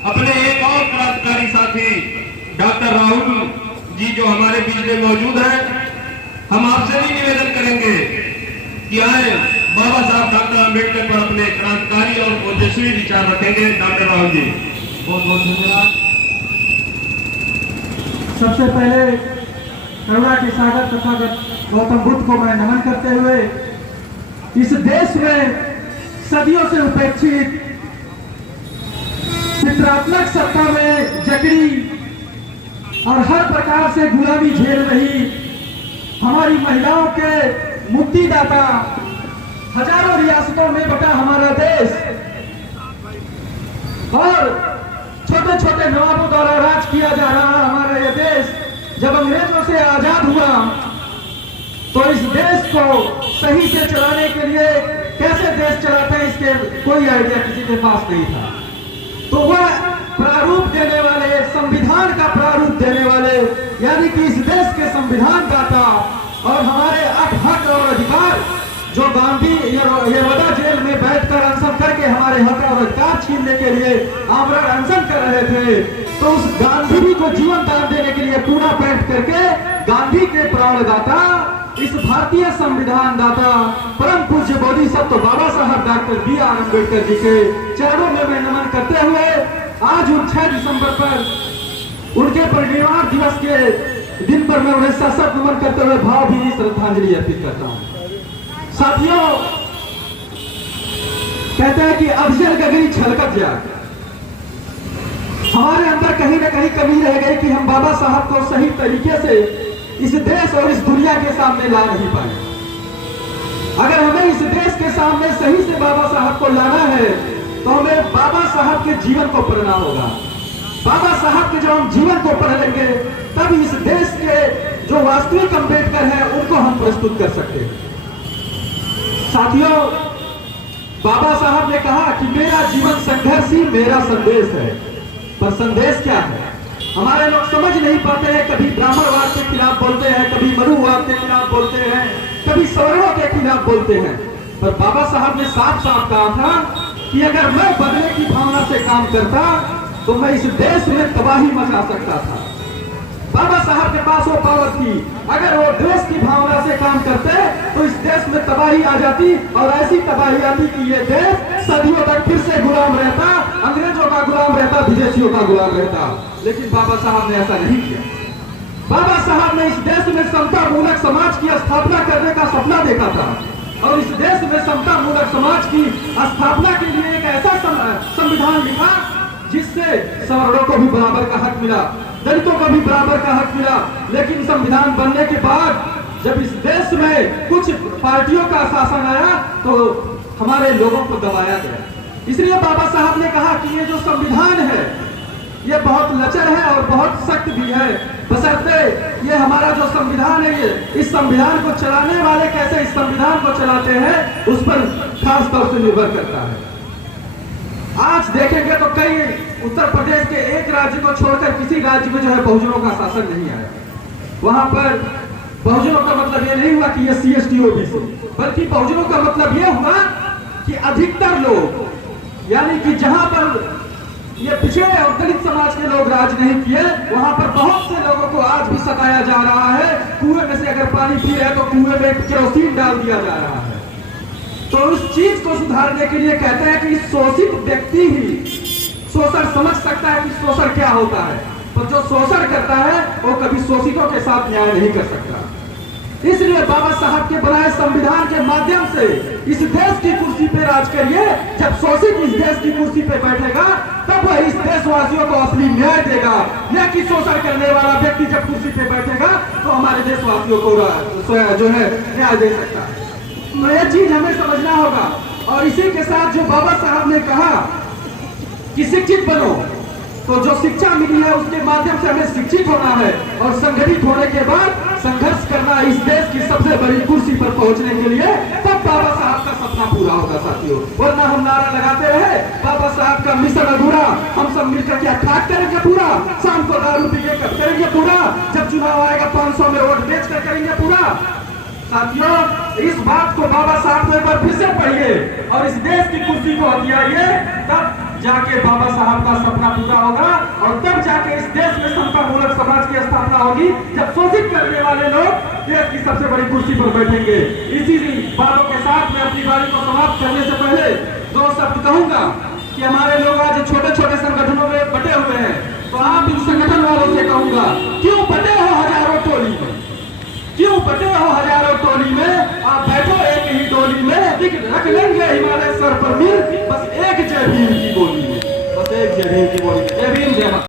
अपने एक और क्रांतिकारी साथी डॉक्टर राहुल जी जो हमारे बीच में मौजूद हैं, हम आपसे भी निवेदन करेंगे कि आए बाबा साहब डॉक्टर अम्बेडकर पर अपने क्रांतिकारी और ओजस्वी विचार रखेंगे। डॉक्टर राहुल जी, बहुत बहुत धन्यवाद। सबसे पहले करुणा के सागर तथागत गौतम बुद्ध को मैं नमन करते हुए इस देश में सदियों से उपेक्षित पितरात्मक सत्ता में जकड़ी और हर प्रकार से गुलामी झेल रही हमारी महिलाओं के मुक्तिदाता, हजारों रियासतों में बटा हमारा देश और छोटे छोटे नवाबों द्वारा राज किया जा रहा हमारा यह देश जब अंग्रेजों से आजाद हुआ तो इस देश को सही से चलाने के लिए कैसे देश चलाते हैं इसके कोई आइडिया किसी के पास नहीं था। तो वह प्रारूप देने वाले, संविधान का प्रारूप देने वाले, यानी कि इस देश के संविधान दाता और हमारे हक और अधिकार जो गांधी यरवदा जेल में बैठकर अनशन करके हमारे हक और अधिकार छीनने के लिए आमरण अनशन कर रहे थे, तो उस गांधी जी को जीवन दान देने के लिए पूरा पैठ करके गांधी के प्राणदाता, इस भारतीय संविधान दाता परम पूज्य बोधिसत्व बाबा साहब डॉक्टर B.R. अम्बेडकर जी के चरणों में मैं नमन करते हुए आज 6 दिसंबर पर उनके परिनिर्वाण दिवस के दिन पर मैं उन्हें सशक्त नमन करते हुए भावभीनी श्रद्धांजलि अर्पित करता हूँ। साथियों, कहते हैं कि अधजल गगरी छलकत जाए। हमारे अंदर कहीं ना कहीं कमी रह गई कि हम बाबा साहब को सही तरीके से इस देश और इस दुनिया के सामने ला नहीं पाए। अगर हमें इस देश के सामने सही से बाबा साहब को लाना है तो हमें बाबा साहब के जीवन को पढ़ना होगा। बाबा साहब के जब हम जीवन को पढ़ लेंगे तब इस देश के जो वास्तविक अम्बेडकर हैं उनको हम प्रस्तुत कर सकते हैं। साथियों, बाबा साहब ने कहा कि मेरा जीवन संघर्ष ही मेरा संदेश है। पर संदेश क्या है हमारे लोग समझ नहीं पाते हैं। कभी ब्राह्मणवाद के खिलाफ बोलते हैं, कभी मनुवाद के खिलाफ बोलते हैं, कभी सवर्णों के खिलाफ बोलते हैं। पर बाबा साहब ने साफ साफ कहा था कि अगर मैं बदले की भावना से काम करता तो मैं इस देश में तबाही मचा सकता था। बाबा साहब के पास वो पावर थी, अगर वो देश की भावना से काम करते तो इस देश में तबाही आ जाती और ऐसी तबाही आती कि ये देश सदियों तक फिर से गुलाम रहता, अंग्रेजों का गुलाम रहता, विदेशियों का गुलाम रहता। लेकिन बाबा साहब ने ऐसा नहीं किया। बाबा साहब ने इस देश में समता मूलक समाज की स्थापना करने का सपना देखा था और इस देश में समता मूलक समाज की स्थापना के लिए एक ऐसा संविधान लिखा जिससे सवर्णों को भी बराबर का हक मिला, दलितों को भी बराबर का हक मिला। लेकिन संविधान बनने के बाद जब इस देश में कुछ पार्टियों का शासन आया तो हमारे लोगों को दबाया गया। इसलिए बाबा साहब ने कहा कि ये जो संविधान है ये बहुत लचर है और बहुत सख्त भी है, बशर्ते ये हमारा जो संविधान है, ये इस संविधान को चलाने वाले कैसे इस संविधान को चलाते हैं उस पर खास तौर से निर्भर करता है। आज देखेंगे तो कई उत्तर प्रदेश के एक राज्य को छोड़कर किसी राज्य में जो है बहुजनों का शासन नहीं आया। वहां पर बहुजनों का मतलब ये नहीं हुआ कि ये CST OBC, बल्कि बहुजनों का मतलब ये हुआ कि अधिकतर लोग, यानी कि जहां पर ये पिछड़े और दलित समाज के लोग राज नहीं किए वहां पर बहुत से लोगों को आज भी सताया जा रहा है। कुएं में से अगर पानी पी रहे तो कुएं में केरोसिन डाल दिया जा रहा है। तो उस चीज को सुधारने के लिए कहते हैं कि शोषित व्यक्ति ही शोषण समझ सकता है कि शोषण क्या होता है, पर जो शोषण करता है वो कभी शोषितों के साथ न्याय नहीं कर सकता। इसलिए बाबा साहब के बनाए संविधान के माध्यम से इस देश की कुर्सी पे राज करिए। जब शोषित इस देश की कुर्सी पे बैठेगा तब वह इस देशवासियों को असली न्याय देगा। यह कि शोषण करने वाला व्यक्ति जब कुर्सी पे बैठेगा तो हमारे देशवासियों को जो है न्याय दे सकता है। तो यह चीज हमें समझना होगा। और इसी के साथ जो बाबा साहब ने कहा कि शिक्षित बनो, तो जो शिक्षा मिली है उसके माध्यम से हमें शिक्षित होना है और संगठित होने के बाद संघर्ष करना इस देश की सबसे बड़ी कुर्सी पर पहुंचने के लिए, तब बाबा साहब का सपना पूरा होगा साथियों। वरना हम नारा लगाते रहे बाबा साहब का मिशन अधूरा, हम सब मिलकर क्या ठाक करेंगे पूरा, शाम को दारू पी के करेंगे पूरा, जब चुनाव आएगा 500 में वोट बेच कर करेंगे पूरा। साथियों, इस बात को बाबा साहब को एक बार फिर से पढ़िए और इस देश की कुर्सी को हथियाइए, तब जाके बाबा साहब का सपना पूरा होगा और तब जाके इस देश में समता मूलक समाज की स्थापना होगी, जब शोषित करने वाले लोग देश की सबसे बड़ी कुर्सी पर बैठेंगे। इसी बातों के साथ मैं अपनी बारी को समाप्त करने से पहले दो शब्द कहूंगा कि हमारे लोग आज छोटे छोटे संगठनों में बटे हुए हैं, तो आप इन संगठन वालों से कहूंगा, क्यों बटे हो हजारों टोली में, क्यों बटे हो हजारों टोली में, आप बैठो एक ही टोली में, रख लेंगे हिमालय सर पर मिल, बस एक जय भीम की बोली में, बस एक जय भीम की बोली में।